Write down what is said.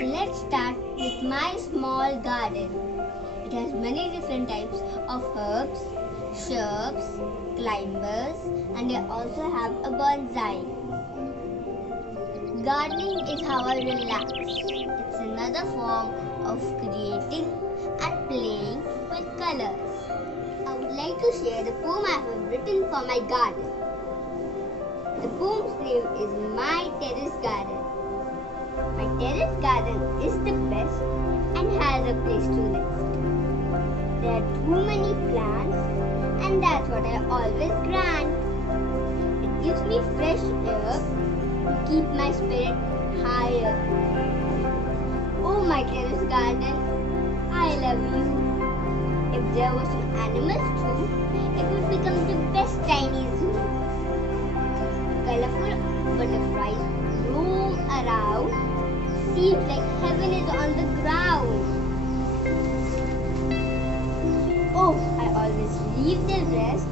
Let's start with my small garden. It has many different types of herbs, shrubs, climbers, and I also have a bonsai. Gardening is how I relax. It's another form of creating and playing with colors. I would like to share the poem I have written for my garden. The poem's name is My Terrace Garden. My terrace garden is the best and has a place to rest. There are too many plants and that's what I always grant. It gives me fresh air to keep my spirit higher. Oh my terrace garden, I love you. If there were some animals too, it would become the best tiny zoo. Colorful butterflies roam around. Seems like heaven is on the ground. Oh, I always leave the rest